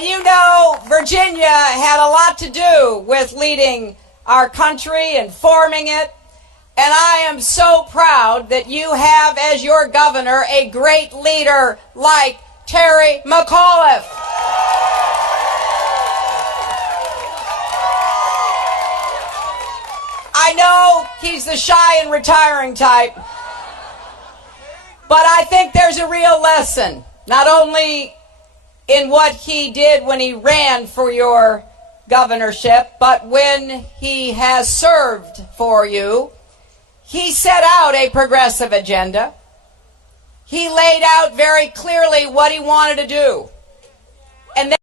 You know, Virginia had a lot to do with leading our country and forming it. And I am so proud that you have as your governor a great leader like Terry McAuliffe. I know he's the shy and retiring type, but I think there's a real lesson, not only in what he did when he ran for your governorship, but when he has served for you. He set out a progressive agenda. He laid out very clearly what he wanted to do. And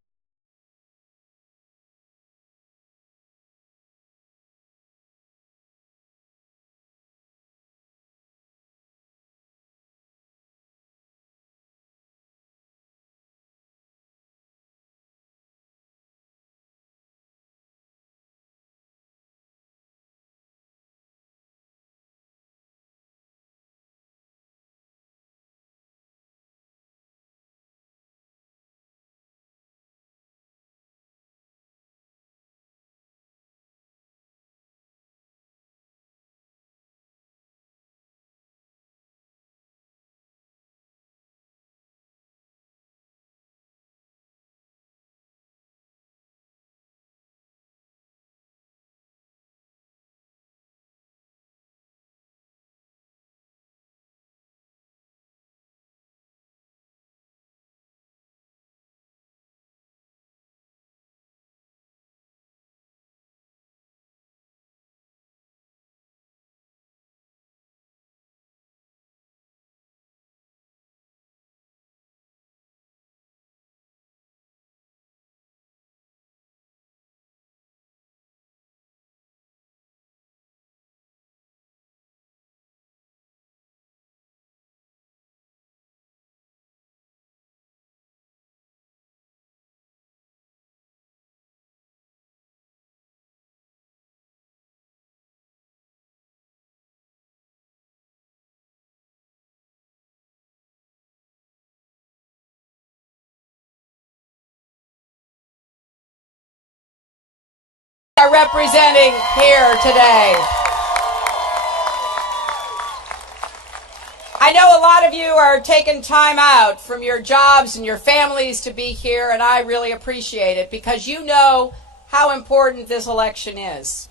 are representing here today. I know a lot of you are taking time out from your jobs and your families to be here, and I really appreciate it because you know how important this election is.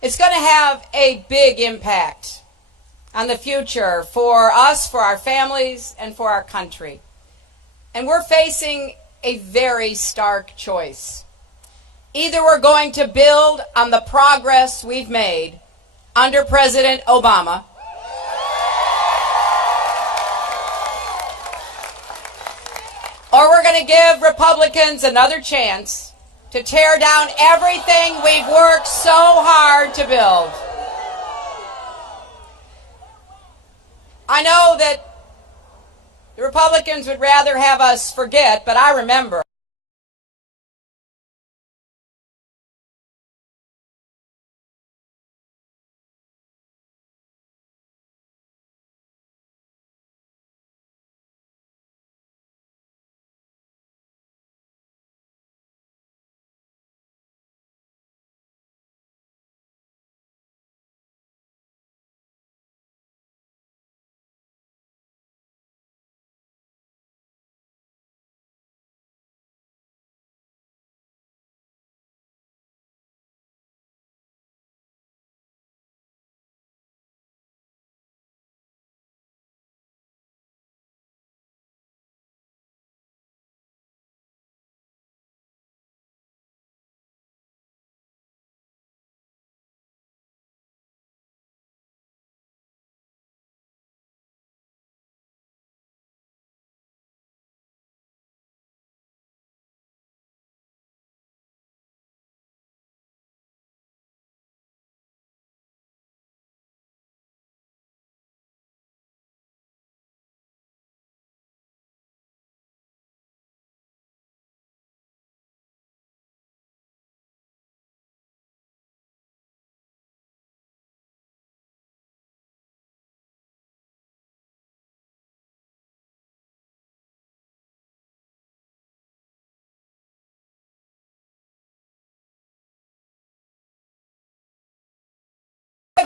It's going to have a big impact on the future for us, for our families, and for our country. And we're facing a very stark choice. Either we're going to build on the progress we've made under President Obama, or we're going to give Republicans another chance to tear down everything we've worked so hard to build. I know that the Republicans would rather have us forget, but I remember.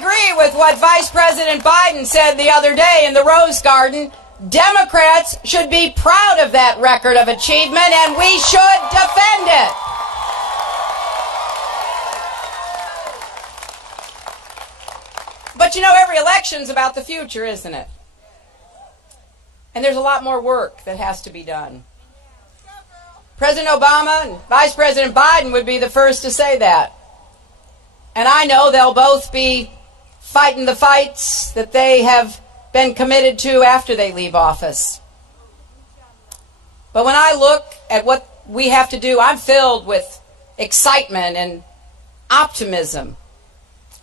agree with what Vice President Biden said the other day in the Rose Garden. Democrats should be proud of that record of achievement, and we should defend it. But you know, every election's about the future, isn't it? And there's a lot more work that has to be done. President Obama and Vice President Biden would be the first to say that. And I know they'll both be fighting the fights that they have been committed to after they leave office. But when I look at what we have to do, I'm filled with excitement and optimism.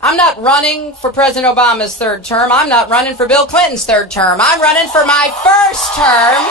I'm not running for President Obama's third term. I'm not running for Bill Clinton's third term. I'm running for my first term.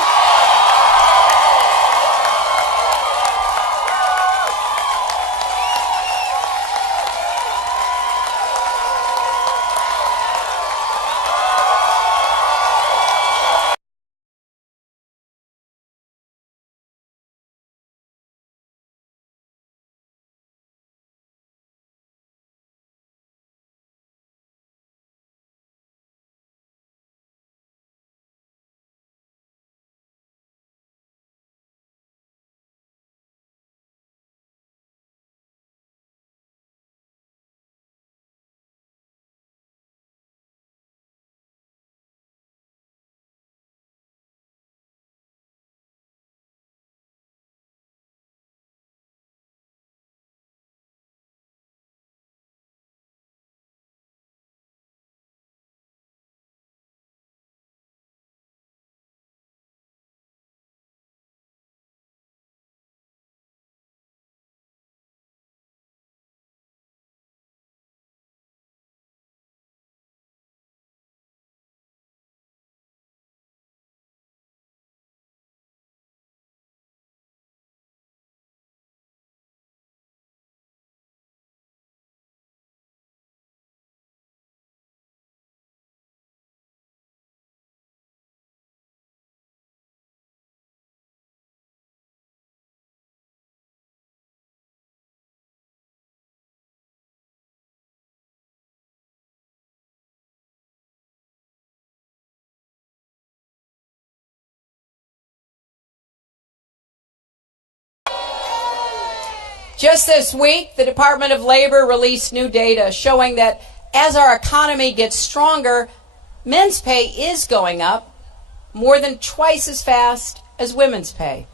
Just this week, the Department of Labor released new data showing that as our economy gets stronger, men's pay is going up more than twice as fast as women's pay.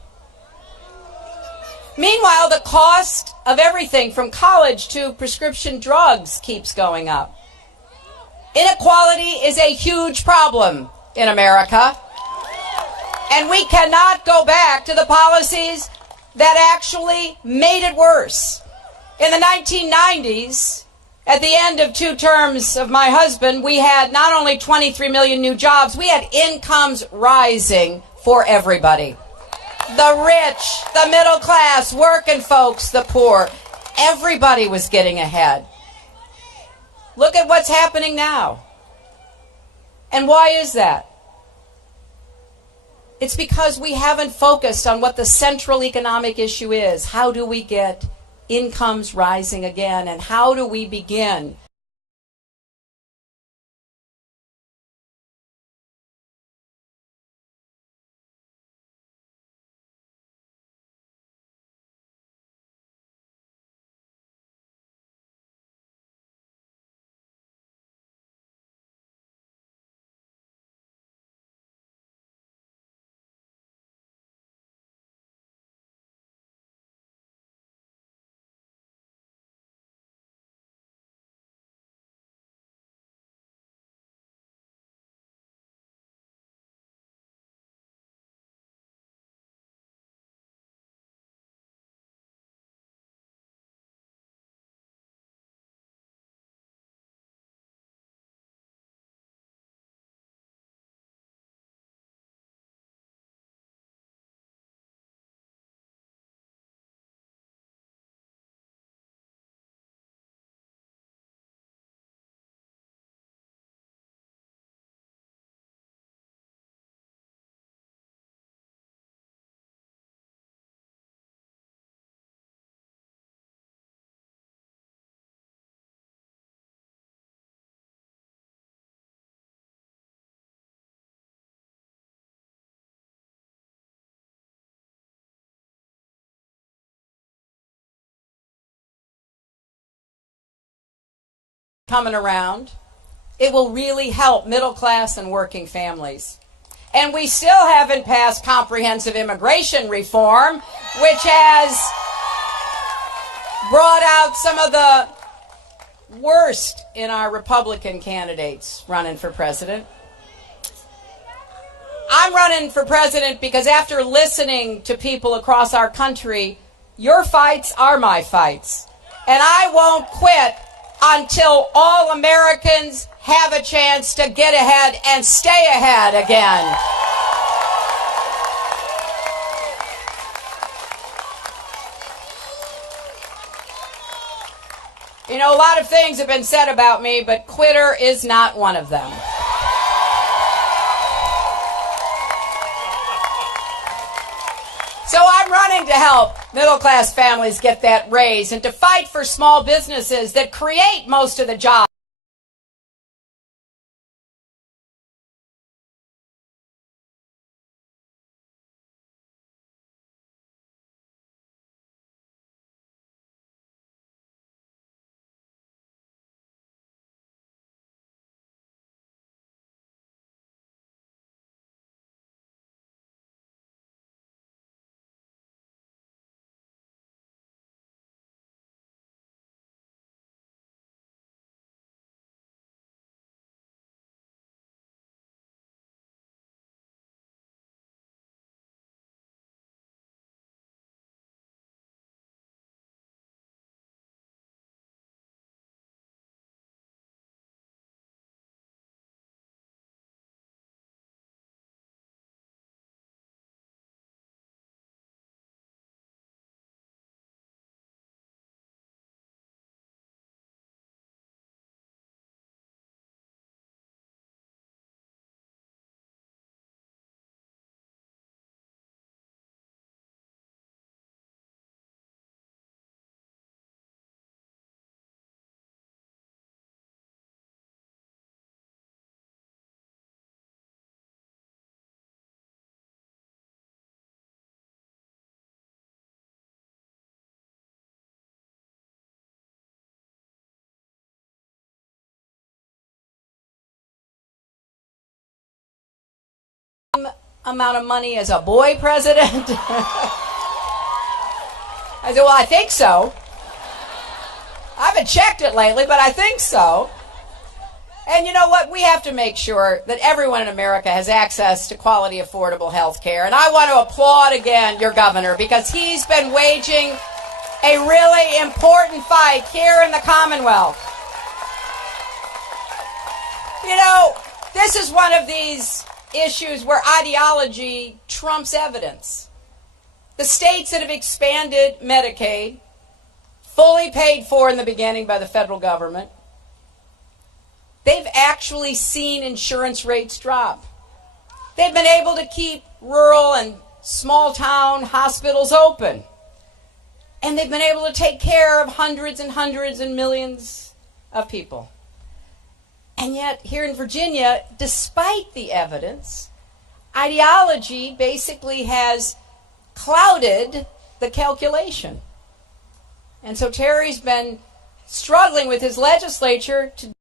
Meanwhile, the cost of everything from college to prescription drugs keeps going up. Inequality is a huge problem in America, and we cannot go back to the policies that actually made it worse. In the 1990s, at the end of 2 terms of my husband, we had not only 23 million new jobs, we had incomes rising for everybody. The rich, the middle class, working folks, the poor. Everybody was getting ahead. Look at what's happening now. And why is that? It's because we haven't focused on what the central economic issue is. How do we get incomes rising again? And how do we begin coming around. It will really help middle class and working families. And we still haven't passed comprehensive immigration reform, which has brought out some of the worst in our Republican candidates running for president. I'm running for president because after listening to people across our country, your fights are my fights. And I won't quit until all Americans have a chance to get ahead and stay ahead again. You know, a lot of things have been said about me, but quitter is not one of them. So I'm running to help middle-class families get that raise and to fight for small businesses that create most of the jobs. Amount of money as a boy president? I said, well, I think so. I haven't checked it lately, but I think so. And you know what? We have to make sure that everyone in America has access to quality, affordable health care. And I want to applaud again your governor because he's been waging a really important fight here in the Commonwealth. You know, this is one of these issues where ideology trumps evidence. The states that have expanded Medicaid, fully paid for in the beginning by the federal government, they've actually seen insurance rates drop. They've been able to keep rural and small town hospitals open. And they've been able to take care of hundreds and hundreds and millions of people. And yet, here in Virginia, despite the evidence, ideology basically has clouded the calculation. And so Terry's been struggling with his legislature to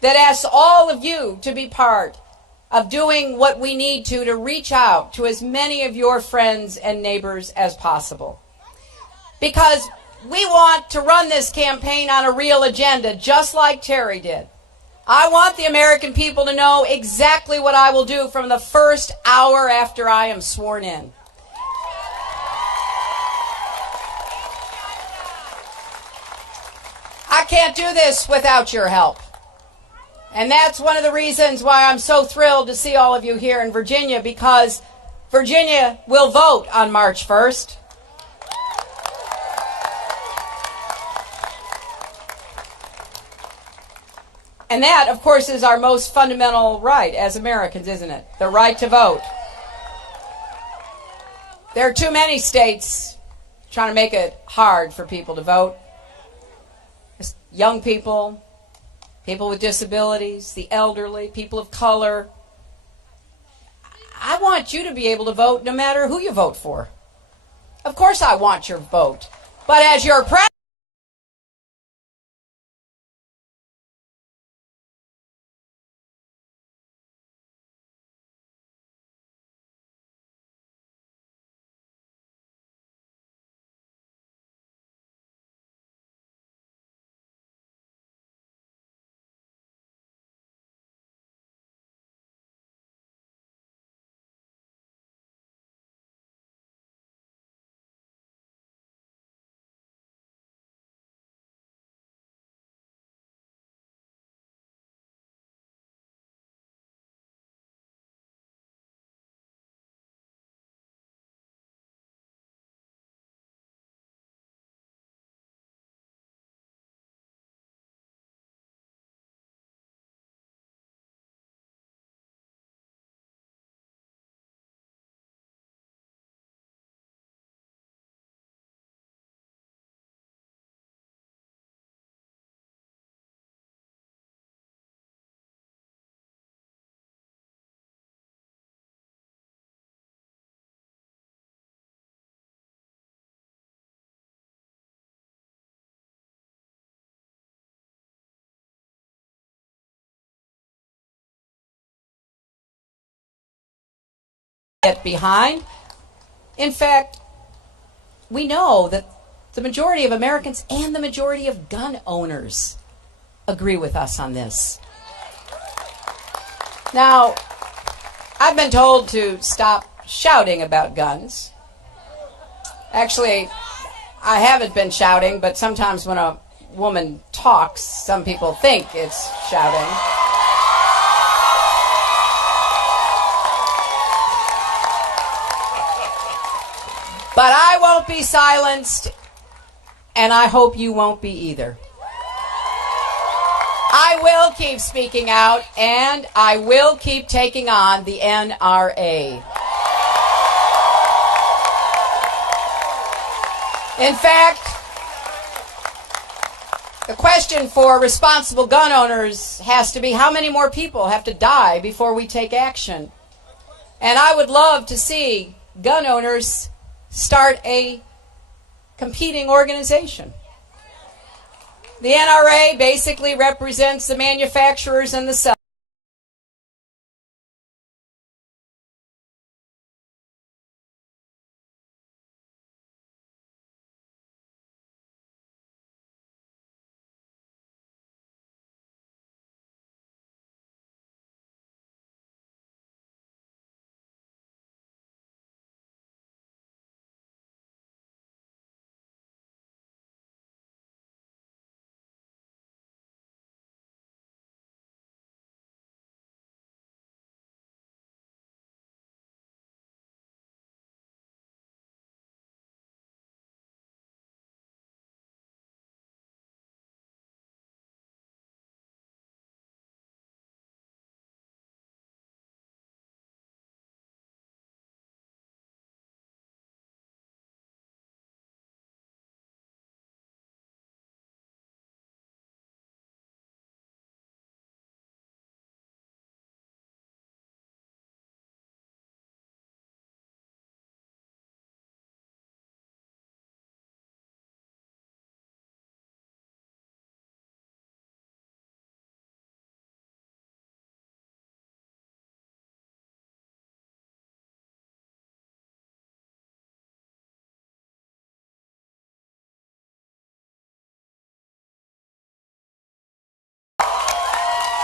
that asks all of you to be part of doing what we need to reach out to as many of your friends and neighbors as possible. Because we want to run this campaign on a real agenda, just like Terry did. I want the American people to know exactly what I will do from the first hour after I am sworn in. I can't do this without your help. And that's one of the reasons why I'm so thrilled to see all of you here in Virginia, because Virginia will vote on March 1st. And that, of course, is our most fundamental right as Americans, isn't it? The right to vote. There are too many states trying to make it hard for people to vote. Young people, people with disabilities, the elderly, people of color. I want you to be able to vote no matter who you vote for. Of course I want your vote. But as your president, get behind. In fact, we know that the majority of Americans and the majority of gun owners agree with us on this. Now, I've been told to stop shouting about guns. Actually, I haven't been shouting, but sometimes when a woman talks, some people think it's shouting. But I won't be silenced, and I hope you won't be either. I will keep speaking out, and I will keep taking on the NRA. In fact, the question for responsible gun owners has to be, how many more people have to die before we take action? And I would love to see gun owners start a competing organization. The NRA basically represents the manufacturers and the sellers.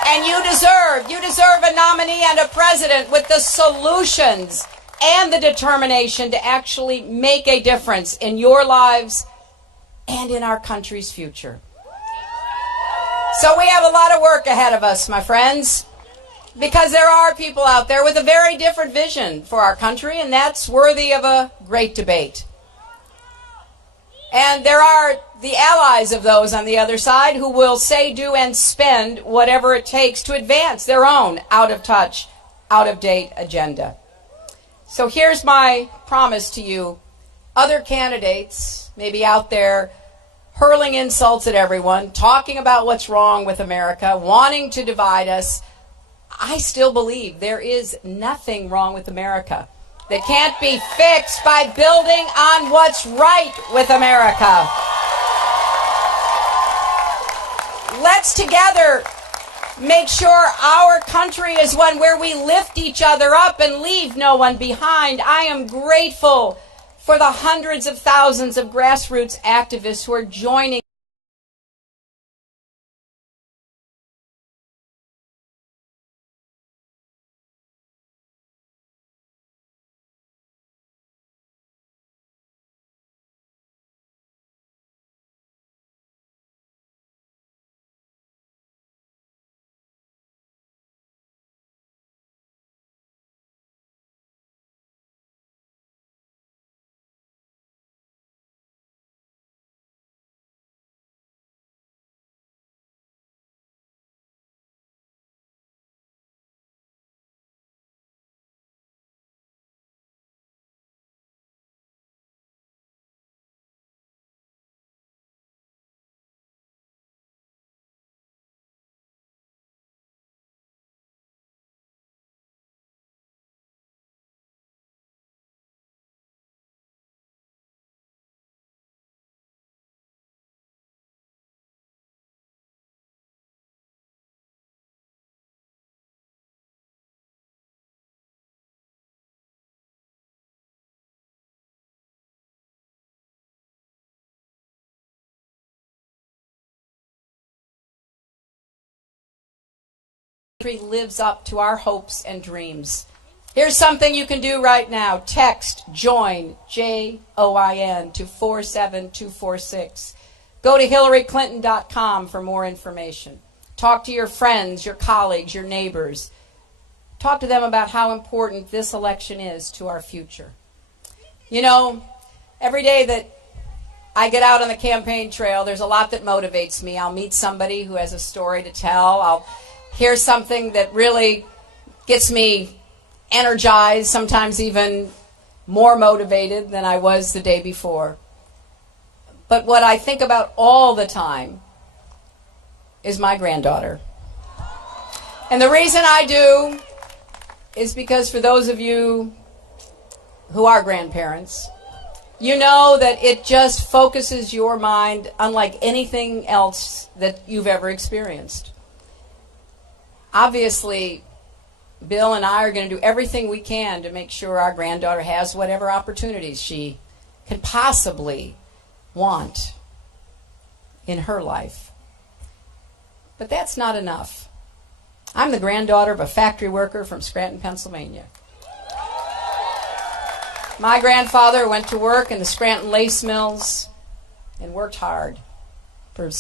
And you deserve a nominee and a president with the solutions and the determination to actually make a difference in your lives and in our country's future. So we have a lot of work ahead of us, my friends, because there are people out there with a very different vision for our country, and that's worthy of a great debate. And there are the allies of those on the other side who will say, do, and spend whatever it takes to advance their own out-of-touch, out-of-date agenda. So here's my promise to you. Other candidates may be out there hurling insults at everyone, talking about what's wrong with America, wanting to divide us. I still believe there is nothing wrong with America that can't be fixed by building on what's right with America. Let's together make sure our country is one where we lift each other up and leave no one behind. I am grateful for the hundreds of thousands of grassroots activists who are joining lives up to our hopes and dreams. Here's something you can do right now. Text JOIN, J-O-I-N, to 47246. Go to HillaryClinton.com for more information. Talk to your friends, your colleagues, your neighbors. Talk to them about how important this election is to our future. You know, every day that I get out on the campaign trail, there's a lot that motivates me. I'll meet somebody who has a story to tell. I'll hear something that really gets me energized, sometimes even more motivated than I was the day before. But what I think about all the time is my granddaughter. And the reason I do is because for those of you who are grandparents, you know that it just focuses your mind unlike anything else that you've ever experienced. Obviously, Bill and I are going to do everything we can to make sure our granddaughter has whatever opportunities she can possibly want in her life. But that's not enough. I'm the granddaughter of a factory worker from Scranton, Pennsylvania. My grandfather went to work in the Scranton lace mills and worked hard for